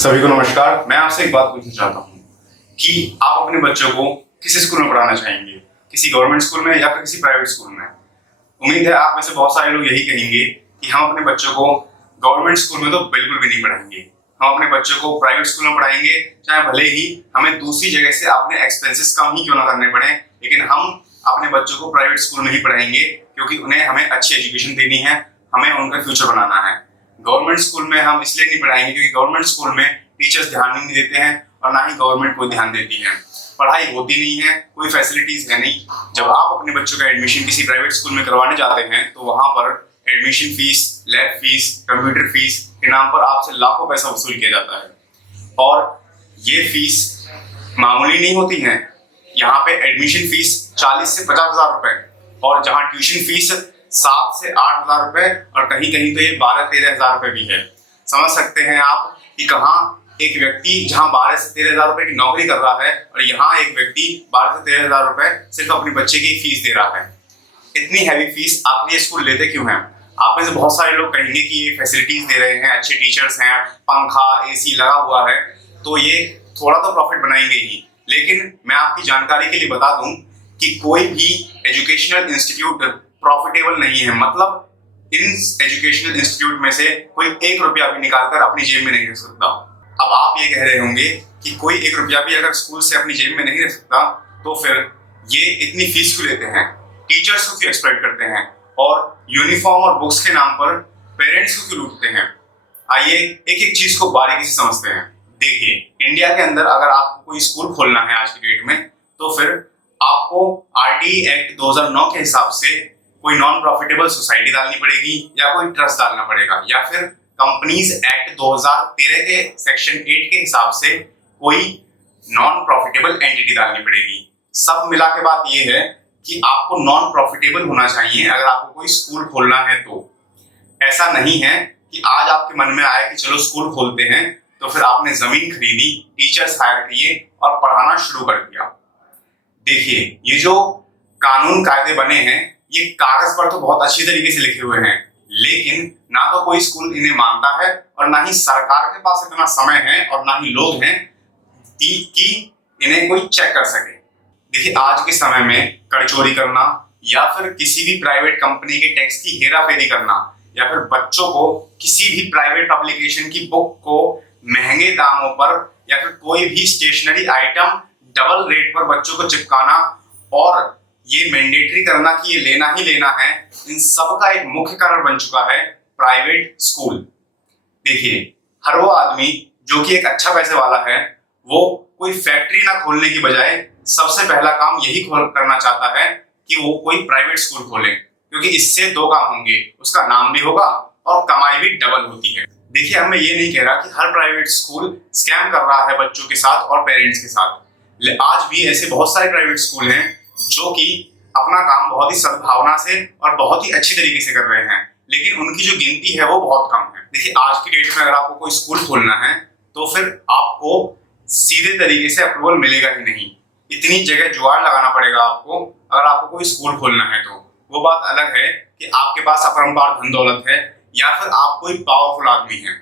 सभी को नमस्कार। मैं आपसे एक बात पूछना चाहता हूँ कि आप अपने बच्चों को किस स्कूल में पढ़ाना चाहेंगे, किसी गवर्नमेंट स्कूल में या फिर किसी प्राइवेट स्कूल में। उम्मीद है आप में से बहुत सारे लोग यही कहेंगे कि हम अपने बच्चों को गवर्नमेंट स्कूल में तो बिल्कुल भी नहीं पढ़ाएंगे, हम अपने बच्चों को प्राइवेट स्कूल में पढ़ाएंगे, चाहे भले ही हमें दूसरी जगह से अपने एक्सपेंसेस कम ही क्यों ना करने पड़े, लेकिन हम अपने बच्चों को प्राइवेट स्कूल में ही पढ़ाएंगे क्योंकि उन्हें हमें अच्छी एजुकेशन देनी है, हमें उनका फ्यूचर बनाना है। गवर्नमेंट स्कूल में हम इसलिए नहीं पढ़ाएंगे क्योंकि गवर्नमेंट स्कूल में टीचर्स ध्यान नहीं देते हैं और ना ही गवर्नमेंट को ध्यान देती है, पढ़ाई होती नहीं है, कोई फैसिलिटीज है नहीं। जब आप अपने बच्चों का एडमिशन किसी प्राइवेट स्कूल में करवाने जाते हैं तो वहां पर admission fees, lab fees, computer fees के नाम पर आपसे लाखों पैसा वसूल किया जाता है और ये फीस मामूली नहीं होती है। यहाँ पे एडमिशन फीस 40 से 50 हजार रुपए और जहाँ ट्यूशन फीस 7 से 8 हजार रुपए और कहीं कहीं तो ये 12-13 हजार रुपए भी है। समझ सकते हैं आप कि कहाँ एक व्यक्ति जहाँ 12 से 13 हजार रुपए की नौकरी कर रहा है और यहाँ एक व्यक्ति 12 से 13 हजार रुपए सिर्फ अपने बच्चे की फीस दे रहा है। इतनी हैवी फीस आखिर ये स्कूल लेते क्यों हैं? आप में से बहुत सारे लोग कहेंगे कि ये फैसिलिटीज दे रहे हैं, अच्छे टीचर्स हैं, पंखा एसी लगा हुआ है तो ये थोड़ा तो प्रॉफिट बनाएंगे ही। लेकिन मैं आपकी जानकारी के लिए बता दूं कि कोई भी एजुकेशनल इंस्टीट्यूट प्रॉफिटेबल नहीं है। मतलब इन एजुकेशनल इंस्टीट्यूट में से कोई 1 रुपया भी निकालकर अपनी जेब में नहीं रख सकता। अब आप ये कह रहे होंगे कि कोई 1 रुपया भी अगर स्कूल से अपनी जेब में नहीं रख सकता तो फिर ये इतनी फीस क्यों लेते हैं, टीचर्स को क्यों एक्सप्लॉइट करते हैं और यूनिफॉर्म और बुक्स के नाम पर पेरेंट्स को क्यों लूटते हैं। आइए एक एक चीज को बारीकी से समझते हैं। देखिए, इंडिया के अंदर अगर आपको कोई स्कूल खोलना है आज की डेट में तो फिर आपको आरटीई एक्ट 2009 के हिसाब से कोई नॉन प्रॉफिटेबल सोसाइटी डालनी पड़ेगी या कोई ट्रस्ट डालना पड़ेगा या फिर कंपनीज एक्ट 2013 के सेक्शन 8 के हिसाब से कोई नॉन प्रॉफिटेबल एंटिटी डालनी पड़ेगी। सब मिला के बात यह है कि आपको नॉन प्रॉफिटेबल होना चाहिए अगर आपको कोई स्कूल खोलना है तो। ऐसा नहीं है कि आज आपके मन में आया कि चलो स्कूल खोलते हैं तो फिर आपने जमीन खरीदी, टीचर्स हायर किए और पढ़ाना शुरू कर दिया। देखिए, ये जो कानून कायदे बने हैं ये कागज पर तो बहुत अच्छी तरीके से लिखे हुए हैं, लेकिन ना तो कोई स्कूल इन्हें मानता है और ना ही सरकार के पास इतना समय है और ना ही लोग हैं कि इन्हें कोई चेक कर सके। देखिए, आज के समय में कर चोरी करना या फिर किसी भी प्राइवेट कंपनी के टैक्स की हेराफेरी करना या फिर बच्चों को किसी भी प्राइवेट पब्लिकेशन की बुक को महंगे दामों पर या फिर कोई भी स्टेशनरी आइटम डबल रेट पर बच्चों को चिपकाना और ये मैंडेटरी करना कि ये लेना ही लेना है, इन सब का एक मुख्य कारण बन चुका है प्राइवेट स्कूल। देखिए, हर वो आदमी जो कि एक अच्छा पैसे वाला है वो कोई फैक्ट्री ना खोलने की बजाय सबसे पहला काम यही करना चाहता है कि वो कोई प्राइवेट स्कूल खोले, क्योंकि इससे 2 काम होंगे, उसका नाम भी होगा और कमाई भी डबल होती है। देखिए, मैं ये नहीं कह रहा कि हर प्राइवेट स्कूल स्कैम कर रहा है बच्चों के साथ और पेरेंट्स के साथ। आज भी ऐसे बहुत सारे प्राइवेट स्कूल हैं जो कि अपना काम बहुत ही सद्भावना से और बहुत ही अच्छी तरीके से कर रहे हैं, लेकिन उनकी जो गिनती है वो बहुत कम है। देखिए, आज की डेट में अगर आपको कोई स्कूल खोलना है तो फिर आपको सीधे तरीके से अप्रूवल मिलेगा ही नहीं, इतनी जगह जुगाड़ लगाना पड़ेगा आपको अगर आपको कोई स्कूल खोलना है तो। वो बात अलग है कि आपके पास अपरंपार धन दौलत है या फिर आप कोई पावरफुल आदमी है।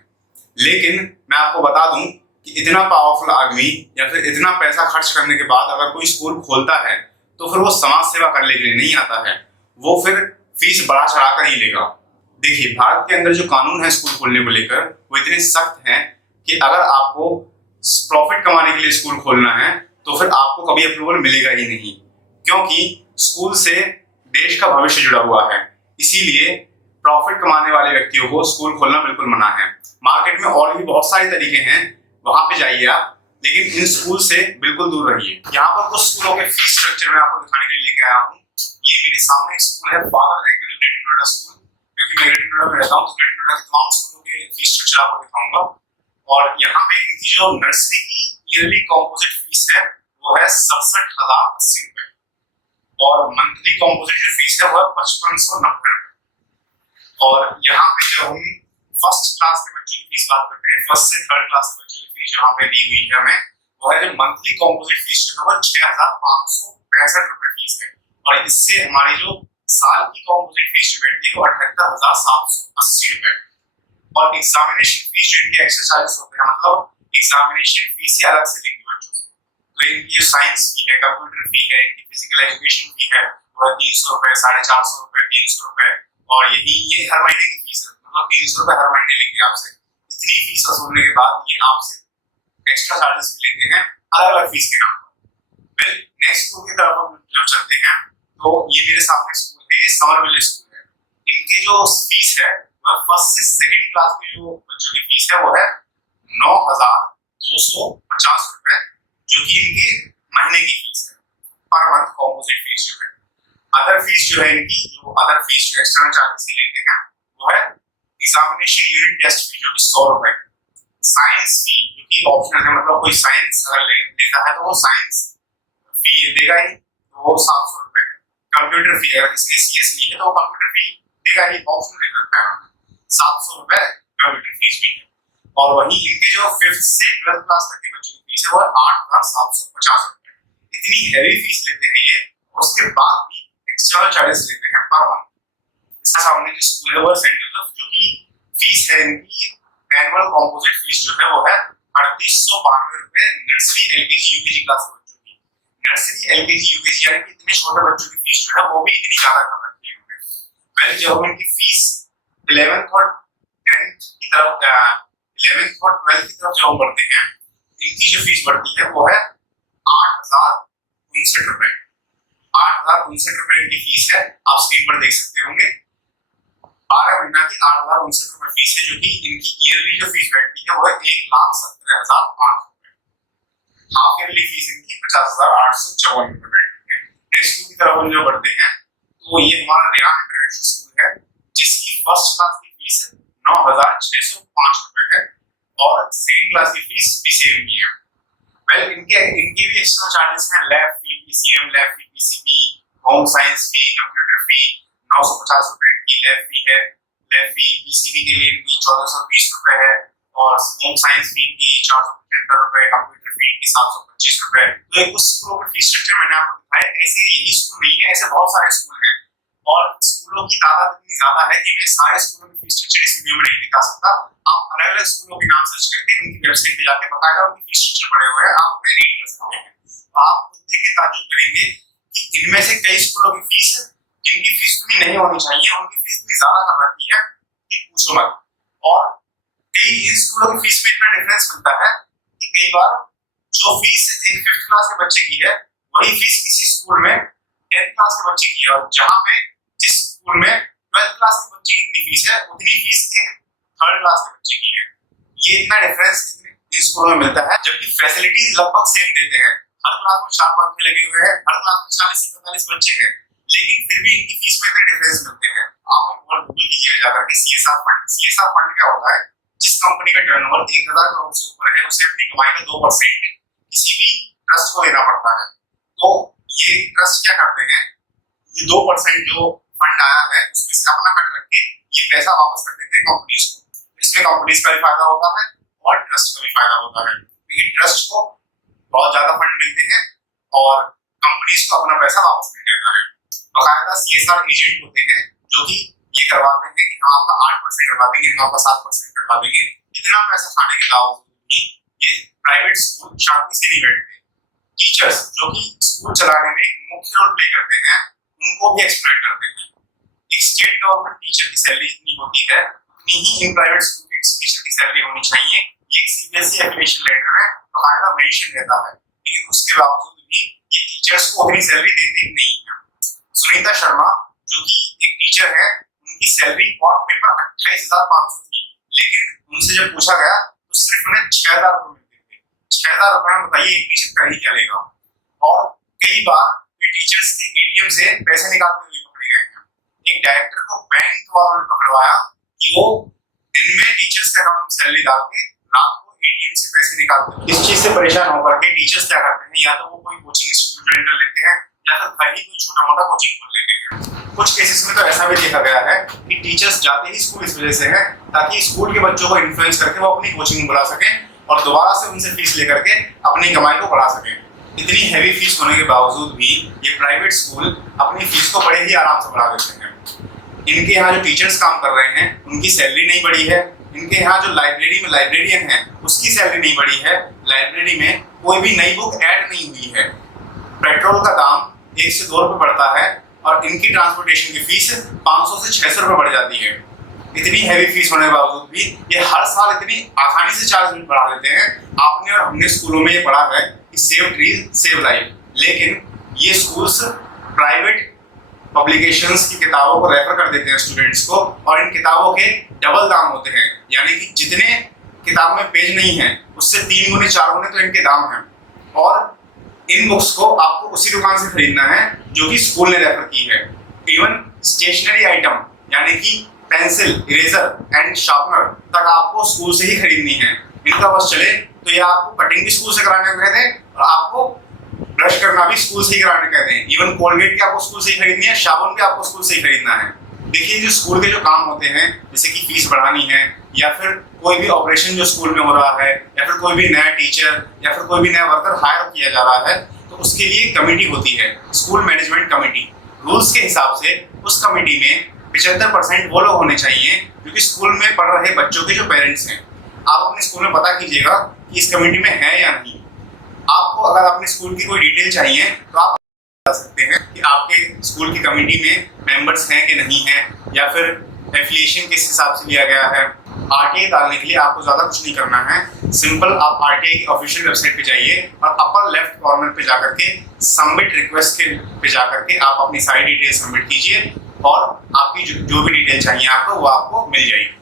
लेकिन मैं आपको बता दूं कि इतना पावरफुल आदमी या फिर इतना पैसा खर्च करने के बाद अगर कोई स्कूल खोलता है तो फिर वो समाज सेवा करने के लिए नहीं आता है, वो फिर फीस बढ़ा चढ़ा कर ही लेगा। देखिए, भारत के अंदर जो कानून है स्कूल खोलने को लेकर वो इतने सख्त हैं कि अगर आपको प्रॉफिट कमाने के लिए स्कूल खोलना है तो फिर आपको कभी अप्रूवल मिलेगा ही नहीं, क्योंकि स्कूल से देश का भविष्य जुड़ा हुआ है। इसीलिए प्रॉफिट कमाने वाले व्यक्तियों को स्कूल खोलना बिल्कुल मना है। मार्केट में और भी बहुत सारे तरीके हैं, वहां पे जाइए आप, लेकिन इन स्कूल से बिल्कुल दूर रहिए। यहाँ पर कुछ स्कूलों के फीस स्ट्रक्चर में आपको दिखाने के लिए लेके आया हूँ। ये मेरे सामने एक स्कूल है, father angle greater Noida school, क्योंकि मैं ग्रेटर नोएडा में रहता हूँ तो ग्रेटर नोएडा के तमाम स्कूलों के फीस स्ट्रक्चर आपको दिखाऊंगा। और यहाँ पे इनकी जो नर्सरी की ईयरली कॉम्पोजिट फीस है वो है 67,080 रुपए और मंथली कॉम्पोजिट जो फीस है वो है 5590 रुपए। और यहाँ पे जो हम फर्स्ट क्लास के बच्चे की फीस बात करते हैं, फर्स्ट से 3rd क्लास के बच्चे की फीस यहाँ पे दी हुई है हमें, वो है जो मंथली कॉम्पोजिट फीस जो है वो 6,565 रुपए फीस है। और इससे हमारी जो साल की कॉम्पोजिट फीस जो बैठती है वो 78,780 रुपए। और एग्जामिनेशन फीस जो इनके एक्स्ट्रा चार्जेस होते हैं, मतलब एग्जामिनेशन फीस ही अलग से लेंगे बच्चों से। तो इनकी जो साइंस फी है, कंप्यूटर फी है, इनकी फिजिकल एजुकेशन फी है वो 300 रुपए, 450 रुपए, 300 रुपए, और ये हर महीने की फीस है। मतलब 300 रुपए हर महीने लेंगे आपसे। इतनी फीस वसूलने के बाद ये आपसे एक्स्ट्रा चार्जेस भी लेते हैं अलग अलग फीस के नाम पर। नेक्स्ट स्कूल की तरफ हम जब चलते हैं तो ये मेरे सामने स्कूल है, ये समरविल स्कूल है। इनके जो फीस है वह फर्स्ट से सेकंड क्लास की जो बच्चों की फीस है वो है 9,250 रुपए, जो कि इनकी महीने की फीस है, पर मंथ कॉम्पोजिट फीस जो है। अदर फीस जो है इनकी, जो अदर फीस जो एक्सटर्नल चार्जेस से लेते हैं वो है एग्जामिनेशन यूनिट टेस्ट फी जो कि 100 रुपए, साइंस फी जो कि ऑप्शनल है, मतलब कोई साइंस अगर लेता है तो वो साइंस फी देगा ही, तो वो 700 रुपए। कंप्यूटर फी अगर किसी ने सीएस ली है तो वो कंप्यूटर फी देगा ही, ऑप्शन लिख रखा है 700 रुपए कंप्यूटर फीस भी है। और वहीं इनके जो 5th से 12th क्लास तक के बच्चों की फीस है वो 8,750 रुपए। इतनी हैवी फीस लेते हैं ये, उसके बाद भी एक्स्ट्रा चार्जेस लेते हैं पर मंथ। इसके सामने जो स्कूल है वो सेंट जोसेफ, जो कि फीस है इनकी एनुअल कॉम्पोजिट फीस जो है वो है 3892 रुपए नर्सरी एलकेजी यूकेजी क्लास के बच्चों की। नर्सरी एलकेजी यूकेजी यानी कि इतने छोटे बच्चों की फीस जो है वो भी इतनी ज्यादा कर रखी है उन्होंने। वेल जब हम इनकी फीस 11th और 10th की तरफ 11th और 12th की तरफ जब हम बढ़ते हैं, इनकी जो फीस बढ़ती है वो है 8,059 रुपए। 8,059 रुपए इनकी फीस है, आप स्क्रीन पर देख सकते होंगे। 12 महीना की 8,059 रुपए फीस है, जो कि इनकी ईयरली जो फीस बैठती है वो है 1,17,008 रुपए। हाफ ईयरली फीस इनकी 50,854 रुपए बैठती है। नेक्स्ट की तरफ हम जो बढ़ते हैं तो ये हमारा रेयान इंटरनेशनल स्कूल है, जिसकी फर्स्ट क्लास की फीस 9,605 रुपए है और सेकंड क्लास की फीस भी सेम ही है। वेल इनके भी एक्स्ट्रा चार्जेस हैं, लैब फी, पीसीएम लैब फी, पीसीबी, होम साइंस फी, कंप्यूटर फी 950 रुपए इनकी लैब फी है। लैब फी पीसीबी के लिए इनकी 1420 रुपए है और होम साइंस फी इनकी 475 रुपए, कंप्यूटर फी इनकी 725 रुपए। तो एक कुछ स्कूलों का फीस स्ट्रक्चर मैंने आपको दिखाया, ऐसे यही स्कूल नहीं है, ऐसे बहुत सारे स्कूल हैं और स्कूलों की तादाद इतनी ज्यादा है कि मैं सारे स्कूलों के फीस स्ट्रक्चर इस वीडियो में नहीं दिखा सकता। आप अलग अलग स्कूलों के नाम सर्च करके उनकी वेबसाइट पे जाके बकायदा उनकी फीस स्ट्रक्चर पड़े हुए हैं, आप उन्हें रीड कर सकते हैं। तो आप खुद देख के ताज्जुब करेंगे कि इनमें से कई स्कूलों की फीस जिनकी फीस इतनी नहीं होनी चाहिए, उनकी फीस इतनी ज्यादा कर रखी है कि पूछो मत। और कई स्कूलों की फीस में इतना डिफरेंस मिलता है कि कई बार जो फीस एक 5th क्लास के बच्चे की है वही फीस किसी स्कूल में 10th क्लास के बच्चे की है, और जहां पे जिस स्कूल में 12th क्लास के बच्चे की इतनी फीस है उतनी फीस एक 3rd क्लास के बच्चे की है। ये इतना डिफरेंस इन स्कूलों में मिलता है, जबकि फैसिलिटीज लगभग सेम देते हैं। हर क्लास में 4 पंखे लगे हुए हैं, हर क्लास में 40 से 45 बच्चे हैं, लेकिन फिर भी इनकी फीस में इतने डिफरेंस मिलते हैं। आप एक वर्ड गूगल कीजिए जाकर के सीएसआर फंड। सीएसआर फंड क्या होता है? जिस कंपनी का टर्नओवर 1,000 करोड़ से ऊपर है उसे अपनी कमाई का 2% किसी भी ट्रस्ट को देना पड़ता है। तो ये ट्रस्ट क्या करते हैं, ये 2% जो फंड आया है उसमें से अपना कट रख के ये पैसा वापस कर देते हैं कंपनीज को। इसमें कंपनीज का भी फायदा होता है और ट्रस्ट का भी फायदा होता है, क्योंकि ट्रस्ट को बहुत ज्यादा फंड मिलते हैं और कंपनीज को अपना पैसा वापस मिल जाता है। बकायदा सीएसआर एजेंट होते हैं जो कि ये करवाते हैं कि हम आपका 8% करवा देंगे, हम आपका 7% करवा देंगे। इतना पैसा खाने के बावजूद भी ये प्राइवेट स्कूल शांति से नहीं बैठते। टीचर्स जो कि स्कूल चलाने में मुख्य रोल प्ले करते हैं उनको भी एक्सप्लॉइट करते हैं। एक स्टेट गवर्नमेंट टीचर की सैलरी इतनी होती है उतनी ही इन प्राइवेट स्कूल के टीचर की सैलरी होनी चाहिए। ये सीबीएसई एफिलिएशन लेटर में बकायदा मेंशन रहता है, लेकिन उसके बावजूद भी ये टीचर्स को उतनी सैलरी देते ही नहीं है। सुनीता शर्मा जो कि एक टीचर है, उनकी सैलरी ऑन पेपर 28,500 थी, लेकिन उनसे जब पूछा गया तो सिर्फ उन्हें 6,000 रुपए मिलते थे। 6,000 रुपए में बताइए एक टीचर कर ही क्या लेगा। और कई बार ये टीचर्स के एटीएम से पैसे निकालते हुए पकड़े गए हैं। एक डायरेक्टर को बैंक वालों ने पकड़वाया कि वो दिन में टीचर्स के अकाउंट में सैलरी डाल के रात को एटीएम से पैसे निकालते हैं। इस चीज से परेशान होकर के टीचर्स क्या करते हैं, या तो वो कोई कोचिंग इंस्टीट्यूट ज्वाइन कर लेते हैं या फिर घर ही कोई छोटा मोटा कोचिंग खोल लेते हैं। कुछ केसेस में तो ऐसा भी देखा गया है कि टीचर्स जाते ही स्कूल इस वजह से है ताकि स्कूल के बच्चों को इन्फ्लुएंस करके वो अपनी कोचिंग बुला सके और दोबारा से उनसे फीस लेकर के अपनी कमाई को बढ़ा सके। इतनी हैवी फीस होने के बावजूद भी ये प्राइवेट स्कूल अपनी फीस को बड़े ही आराम से बढ़ा देते हैं। इनके यहाँ जो टीचर्स काम कर रहे हैं उनकी सैलरी नहीं बढ़ी है, इनके यहाँ जो लाइब्रेरी में लाइब्रेरियन है उसकी सैलरी नहीं बढ़ी है, लाइब्रेरी में कोई भी नई बुक ऐड नहीं हुई है, पेट्रोल का दाम 1 से 2 रुपए बढ़ता है और इनकी ट्रांसपोर्टेशन की फीस 500 से 600 रुपए बढ़ जाती है। इतनी हैवी फीस होने के बावजूद भी ये हर साल इतनी आसानी से चार्ज बढ़ा देते हैं। आपने और हमने स्कूलों में ये पढ़ा है कि सेव ट्रीज सेव लाइफ, लेकिन ये स्कूल्स प्राइवेट पब्लिकेशंस की किताबों को रेफर कर देते हैं स्टूडेंट्स को और इन किताबों के डबल दाम होते हैं, यानी कि जितने किताब में पेज नहीं है उससे 3 गुने 4 गुने तो इनके दाम हैं। और इन बुक्स को आपको उसी दुकान से खरीदना है जो कि स्कूल ने रेफर की है। इवन स्टेशनरी आइटम यानी कि पेंसिल, इरेजर एंड शार्पनर तक आपको स्कूल से ही खरीदनी है। इनका बस चले तो ये आपको कटिंग भी स्कूल से कराने को कहते हैं और आपको ब्रश करना भी स्कूल से ही कराने कहते हैं। इवन कोलगेट की आपको स्कूल से ही खरीदनी है, साबुन भी आपको स्कूल से ही खरीदना है। देखिए जो स्कूल के जो काम होते हैं जैसे कि फीस बढ़ानी है या फिर कोई भी ऑपरेशन जो स्कूल में हो रहा है या फिर कोई भी नया टीचर या फिर कोई भी नया वर्कर हायर किया जा रहा है तो उसके लिए कमेटी होती है, स्कूल मैनेजमेंट कमेटी। रूल्स के हिसाब से उस कमेटी में 75% वो लोग होने चाहिए जो कि स्कूल में पढ़ रहे बच्चों के जो पेरेंट्स हैं। आप अपने स्कूल में पता कीजिएगा कि इस कमेटी में है या नहीं। आपको अगर अपने स्कूल की कोई डिटेल चाहिए तो आप बता सकते हैं कि आपके स्कूल की कमेटी में मेंबर्स हैं कि नहीं हैं या फिर एफिलिएशन किस हिसाब से लिया गया है। आरटीआई डालने के लिए आपको ज़्यादा कुछ नहीं करना है, सिंपल आप आरटीआई की ऑफिशियल वेबसाइट पे जाइए और अपर लेफ्ट कॉर्नर पे जाकर के सबमिट रिक्वेस्ट के पे जाकर के आप अपनी सारी डिटेल सबमिट कीजिए और आपकी जो भी डिटेल चाहिए आपको वो आपको मिल जाएगी।